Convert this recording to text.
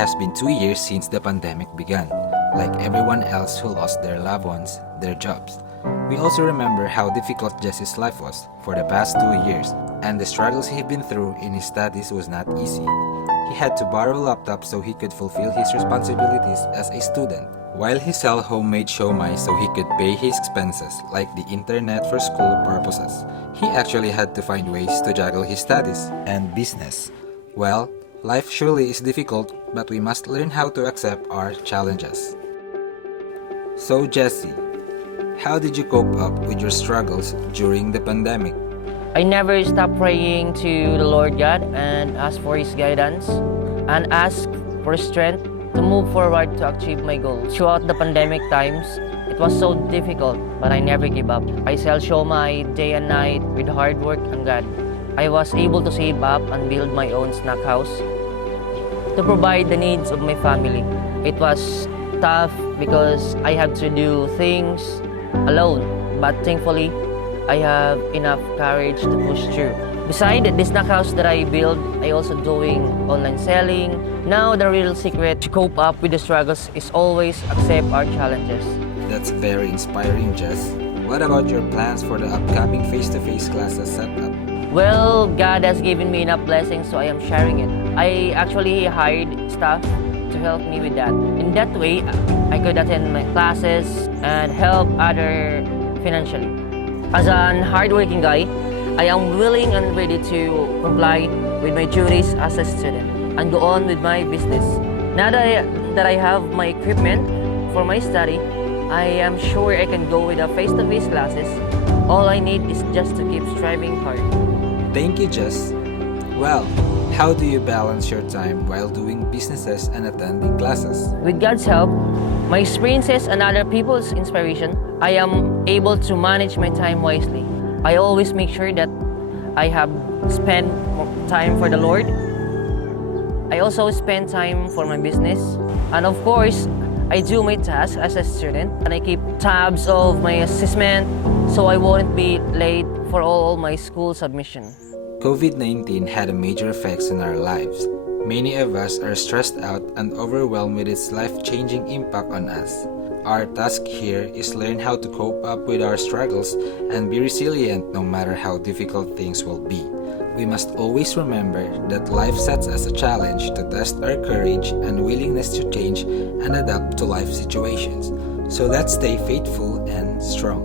has been 2 years since the pandemic began. Like everyone else who lost their loved ones, their jobs. We also remember how difficult Jesse's life was for the past 2 years, and the struggles he'd been through in his studies was not easy. He had to borrow a laptop so he could fulfill his responsibilities as a student, while he sell homemade siomai so he could pay his expenses like the internet for school purposes. He actually had to find ways to juggle his studies and business. Well, life surely is difficult, but we must learn how to accept our challenges. So Jesse, how did you cope up with your struggles during the pandemic? I never stopped praying to the Lord God and ask for His guidance and ask for strength to move forward to achieve my goals. Throughout the pandemic times, it was so difficult, but I never give up. I sell siomai day and night with hard work and God. I was able to save up and build my own snack house to provide the needs of my family. It was tough because I had to do things alone, but thankfully, I have enough courage to push through. Besides the snack house that I built, I also doing online selling. Now the real secret to cope up with the struggles is always accept our challenges. That's very inspiring, Jess. What about your plans for the upcoming face-to-face classes setup? Well, God has given me enough blessings, so I am sharing it. I actually hired staff to help me with that. In that way, I could attend my classes and help others financially. As an hardworking guy, I am willing and ready to comply with my duties as a student and go on with my business. Now that I have my equipment for my study, I am sure I can go with the face-to-face classes. All I need is just to keep striving hard. Thank you, Jess. Well, how do you balance your time while doing businesses and attending classes? With God's help, my experiences and other people's inspiration, I am able to manage my time wisely. I always make sure that I have spent time for the Lord. I also spend time for my business. And of course, I do my tasks as a student and I keep tabs of my assessment so I won't be late for all my school submission. COVID-19 had a major effects on our lives. Many of us are stressed out and overwhelmed with its life-changing impact on us. Our task here is learn how to cope up with our struggles and be resilient no matter how difficult things will be. We must always remember that life sets us a challenge to test our courage and willingness to change and adapt to life situations. So let's stay faithful and strong.